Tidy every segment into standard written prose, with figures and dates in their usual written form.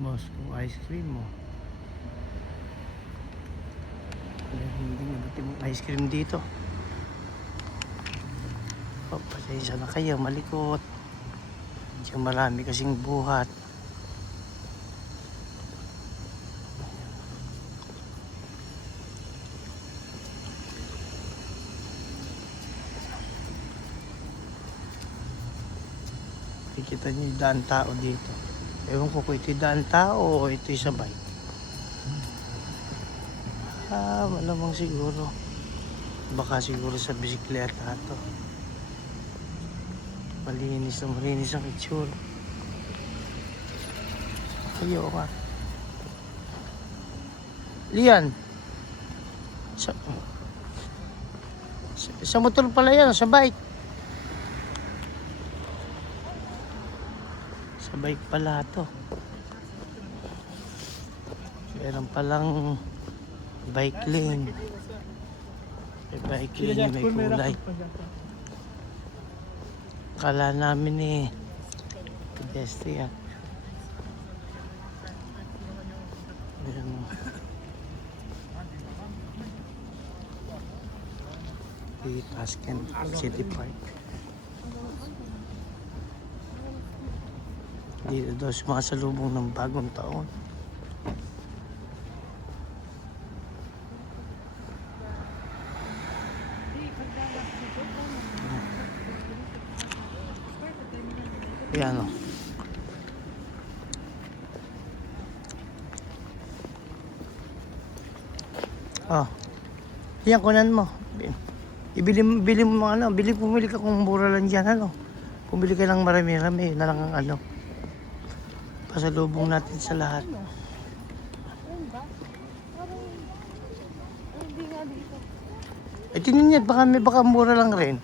Boss, kung ice cream mo. Hindi nabuti mong ice cream dito. Oh, pasensya na kayo, malikot. Medyo marami kasing buhat. Kita niyo yung daan tao dito. Ewan ko kung ito'y daan tao o ito'y sabay. Malamang siguro. Baka siguro sa bisikleta ito. Malinis na malinis ang itsura. Ayaw ka. Lian. Sa motor pala yan, sa bike. Sa bike pala ito. Meron palang bike lane. May bike lane, may kulay. Akala namin pedestrian. Ayan. Di Tashkent City Park. Dito daw sumasalubong ng bagong taon. Yan o. Oh. Yan, kunan mo. Bili mo ano, pumili ka kung mura lang dyan, ano. Pumili ka lang marami-rami, na lang ang ano. Pasalubong natin sa lahat. Eh, tingnan niya, baka mura lang rin.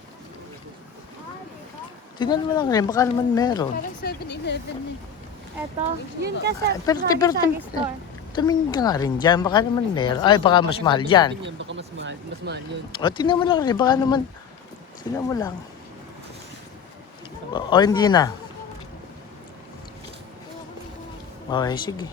Tingnan mo lang rin, baka naman meron. Parang 7-Eleven eh. Eto, yun ka sa Pero store. tumingin ka nga rin dyan, baka naman meron. Ay, baka mas mahal dyan. Baka mas mahal yun. O, tingnan mo lang rin, baka naman, tingnan mo lang. O hindi na. Okay, sige.